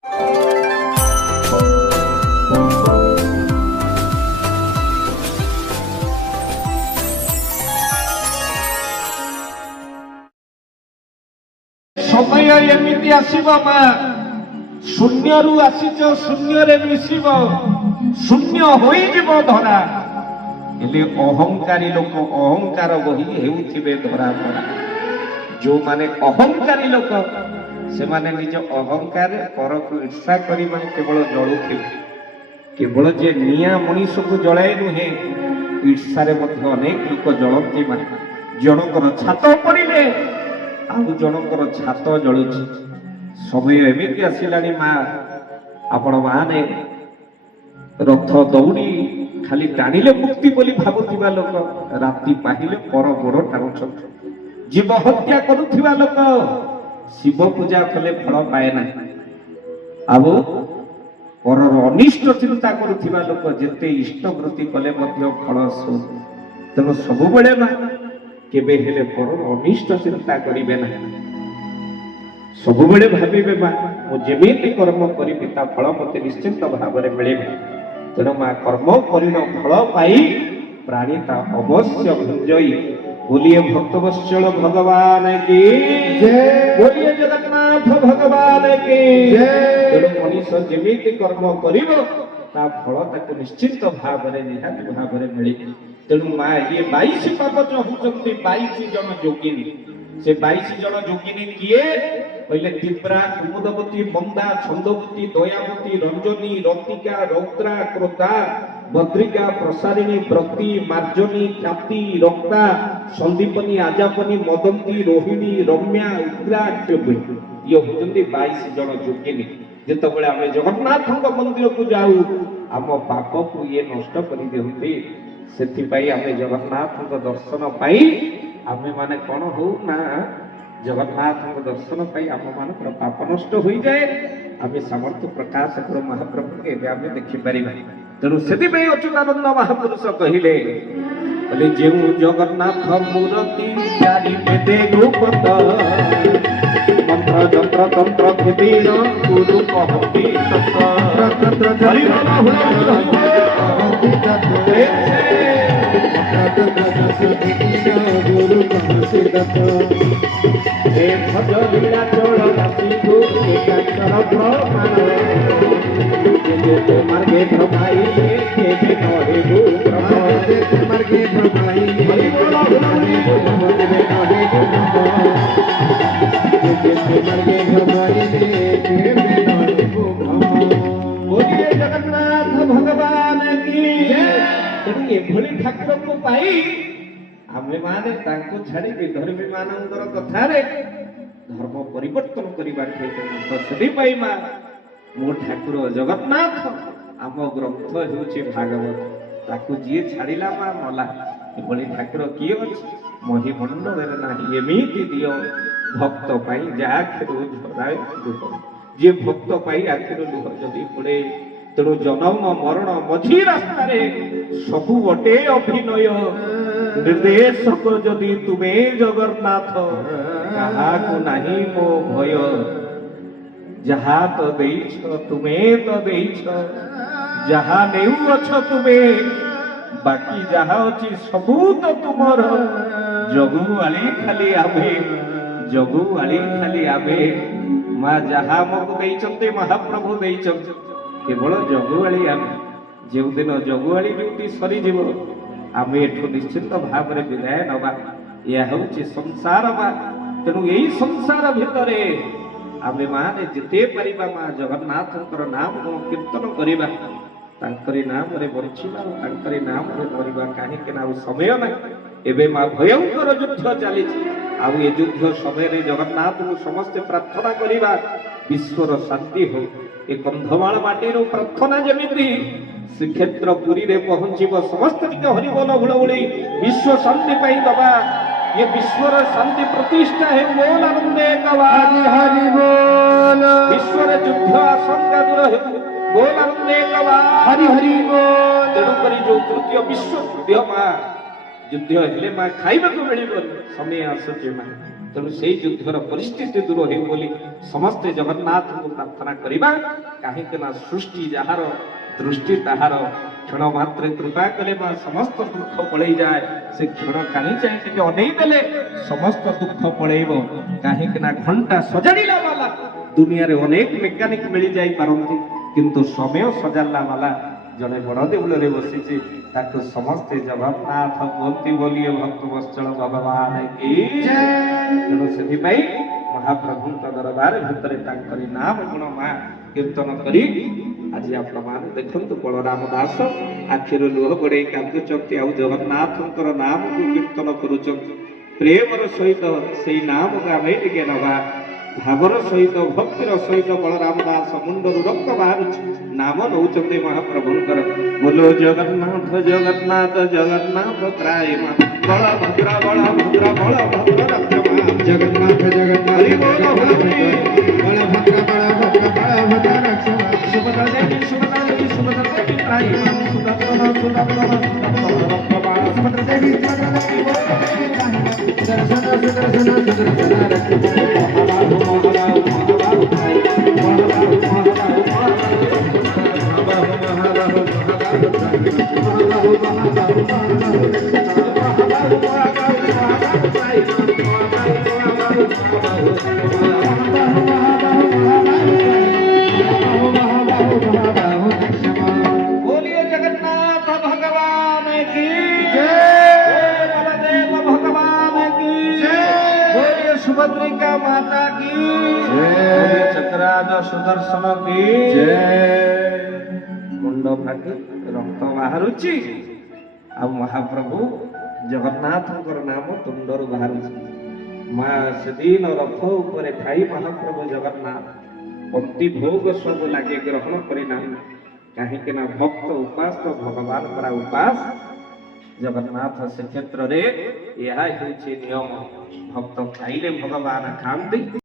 समय एमती आसब मा शून्यरू आसीच शून्य मिशिब शून्य हो धरा हेले अहंकारी लोक अहंकार बही हेउथिबे धरा धरा जो माने अहंकारी लोक से माने निज अहंकार पर को ईर्षा करी माने केवल जळुथिबे केवल जे निया मनीष को जळाए नुहे ईर्षारे मध्य अनेक लोक जळंती माने जनकर छात पड़िले आउ जनकर छात जळुछि समय एमिति आसिलानी मा आपण माने रथ दौड़ी खाली टाणिले मुक्ति बोली भाबुथिबा लोक राति पाहिले पर गोड़ टाणुछन जीव हत्या करुथिबा लोक शिव पूजा कले फल पाए ना आबो पर अनिष्ट चिंता करुथिबा लोक जेते इष्ट वृत्ति कले मध्य फल सो तेणु सब बेले ना केबे हेले पर अनिष्ट चिंता करिबे ना सब बेले भाबिबे मा मो जेमिति कर्म करिबि ता फल मते निश्चित भाबरे मिलिबे तेणु मा कर्म करिन फल पाई प्राणी ता अवश्य भुंजई बोलिए भक्तवत्सल भगवान की जय बोलिए जगन्नाथ भगवान की जय तेणु मनीष जेमिति कर्म करिबो ता फल ताको निश्चित भाबरे निहाती भाबरे मिलिबे तेणु मा ये 22 पावच होचंती 22 जन जोगिनी से 22 जन जोगिनी किए पहले तीव्रा कुमुदवती मंदा छंदवती दयावती रंजनी रतिका रौद्रा क्रोधा भद्रिका प्रसारिणी व्रती मार्जनी ख्याति रक्ता संदीपनी आजापनी मदंती रोहिणी रम्या उग्रा ये होचंती 22 जन जोगिनी जेतबेले आमे जगन्नाथ मंदिर को जाऊ आम पाप को ये नष्ट कर दियंती सेथि पाई आमे जगन्नाथ दर्शन पाई आमे माने कोन हो ना जगन्नाथ दर्शन पाई आम मान पाप नष्ट हो जाए आमे सामर्थ्य प्रकाश कर महाप्रभु के आमे देखि परिबा तेणु सेथि पाई अच्युतानंद महापुरुष कहिले बोले जेउ जगन्नाथ मूर्ति चारि बेदे रूपत मंत्र जंत्र तंत्र भेदीन गुरु कहती तत्र हरि गुरु कहसी हे भज लीला चोड़ दासी को एकाक्षर प्रमाण जे मार्गे भगाई के कहे गो ब्रह्म मार्गे भगाई हरि बोल हरि बोल कहे गो बोलिए जगन्नाथ भगवान की एभली ठाकुर को पाई आमे माने तांको छाड़ी विधर्मी मानंदर कथारे धर्म परिवर्तन करिबा तो सेहि पाई मा मो ठाकुर जगन्नाथ आम ग्रंथ होउछि भागवत ताकू जी छाड़िला मा मला एभली ठाकुर किए अछि महिमंडल रे नाही एमिति दियो भक्त पाई जा आखिरु झराए दुख जे भक्त पाई आखिरु दुख जदि पड़े तेणु जन्म मरण मझी रास्ता सबु गोटे अभिनय निर्देशक जदि तुमे जगन्नाथ कहाकु नाही मो भय जहा तो देइछ तुमे तो देइछ जहा नेउ अछ तुमे बाकी जहा अछि सबु तो तुमर जगु आली खाली आबे जगु आली खाली आबे मा जहा मको देइछन्ते महाप्रभु देइछन्ते केवल जगुआली आमे जो दिन जगुआली ड्यूटी सरी जीव आमे एठो निश्चित भाव में विदाय नवा यह हूँ संसार बा तेणु यही संसार भितरे आमे माने जिते परिबा मा जगन्नाथंकर नाम कीर्तन करिबा तांकरी नाम रे बंचिबा तांकरी नाम रे मरिबा काहे के ना समय ना एबे मा भयंकर युद्ध चली आ ये युद्ध समय रे जगन्नाथ को समस्त प्रार्थना करिबा विश्वर शांति हो ए कंधमाल माटी रो प्रार्थना जेमिति श्रीक्षेत्र पुरी रे पहुंचीब समस्त हरि बोल हुड़हुड़ी विश्व शांति पाई दबा ये विश्वर शांति प्रतिष्ठा है बोल आनंदे हरि हरि बोल विश्वर युद्ध आशंका दूर है बोल आनंदे हरि हरि बोल तेणु करी जो तृतीय विश्व युद्ध मा युद्ध हेले मा खाइबा को मिलिबो समय आसुचे मा ତେଣୁ ସେଇ ଯୁଦ୍ଧର ପରିସ୍ଥିତି ଦୂର ହେଉ ବୋଲି ସମସ୍ତେ ଜଗନ୍ନାଥଙ୍କୁ ପ୍ରାର୍ଥନା କରିବା। କାହିଁକି ନା ସୃଷ୍ଟି ଯାହାର ଦୃଷ୍ଟି ତାହାର, କ୍ଷଣ ମାତ୍ରେ କୃପା କଲେ ମା ସମସ୍ତ ଦୁଃଖ ପଳେଇ ଯାଏ। ସେ କ୍ଷଣ କାହିଁ ଚାହିଁ ଟିକେ ଅନେଇ ଦେଲେ ସମସ୍ତ ଦୁଃଖ ପଳେଇବ। କାହିଁକି ନା ଘଣ୍ଟା ସଜାଡ଼ିଲା ବାଲା ଦୁନିଆରେ ଅନେକ ମେକାନିକ ମିଳିଯାଇ ପାରନ୍ତି, କିନ୍ତୁ ସମୟ ସଜାଡ଼ିଲା ବାଲା ଜଣେ ବଡ଼ ଦେଉଳରେ ବସିଛି, ତାକୁ ସମସ୍ତେ ଜଗନ୍ନାଥ କୁହନ୍ତି ବୋଲି ଭକ୍ତ ବତ୍ସଳ ଭଗବାନ କି। ତେଣୁ ସେଥିପାଇଁ ମହାପ୍ରଭୁଙ୍କ ଦରବାର ଭିତରେ ତାଙ୍କରି ନାମ ଗୁଣ ମା କୀର୍ତ୍ତନ କରି ଆଜି ଆପଣମାନେ ଦେଖନ୍ତୁ ବଳରାମ ଦାସ ଆଖିରୁ ଲୁହ ଗଡ଼େଇ କାନ୍ଦୁଛନ୍ତି, ଆଉ ଜଗନ୍ନାଥଙ୍କର ନାମକୁ କୀର୍ତ୍ତନ କରୁଛନ୍ତି। ପ୍ରେମର ସହିତ ସେଇ ନାମକୁ ଆମେ ଟିକେ ନବା, ଭାବର ସହିତ ଭକ୍ତିର ସହିତ ବଳରାମ ଦାସ ମୁଣ୍ଡରୁ ରକ୍ତ ବାହାରୁଛି, ନାମ ନଉଛନ୍ତି ମହାପ୍ରଭୁଙ୍କର। ବୋଲୋ ଜଗନ୍ନାଥ ଜଗନ୍ନାଥ ଜଗନ୍ନାଥ ତ୍ରାହି ମା, ବଳଭଦ୍ର ବଳଭଦ୍ର ବଳଭଦ୍ର ରକ୍ଷମା। ଜଗନ୍ନାଥ ଜଗନ୍ନାଥ ହରି ବୋଲ ହରି ବଳଭଦ୍ର ବଳଭଦ୍ର ବଳଭଦ୍ର ରକ୍ଷମା। ସୁଭଦ୍ରା ଦେବୀ ସୁଭଦ୍ରା ଦେବୀ ସୁଭଦ୍ରା ଦେବୀ ତ୍ରାହି ମା, ସୁଦର୍ଶନ ସୁଦର୍ଶନ ସୁଦର୍ଶନ ରକ୍ଷମା। ସୁଭଦ୍ରା ଦେବୀ ସୁଭଦ୍ରା ଦେବୀ ସୁଦର୍ଶନ ସୁଦର୍ଶନ ସୁଦର୍ଶନ ରକ୍ଷମା। बोलिए जगन्नाथ भगवान की जय, बलदेव भगवान की जय, बोलिए सुभद्रिका माता की बोलिए चक्राज सुदर्शन की जय। मुंड फाटी रक्त बाहरुची, आ महाप्रभु जगन्नाथଙ୍କର ନାମ ତୁଣ୍ଡରୁ ବାହାରୁଛି। ମା ସେଦିନ ରଥ ଉପରେ ଥାଇ ମହାପ୍ରଭୁ ଜଗନ୍ନାଥ ଅତି ଭୋଗ ସବୁ ଲାଗେ ଗ୍ରହଣ କରିନାହିଁ। କାହିଁକି ନା ଭକ୍ତ ଉପାସ ତ ଭଗବାନ ପରା ଉପାସ। ଜଗନ୍ନାଥ ଶ୍ରୀକ୍ଷେତ୍ରରେ ଏହା ହେଉଛି ନିୟମ, ଭକ୍ତ ଖାଇଲେ ଭଗବାନ ଖାଆନ୍ତି।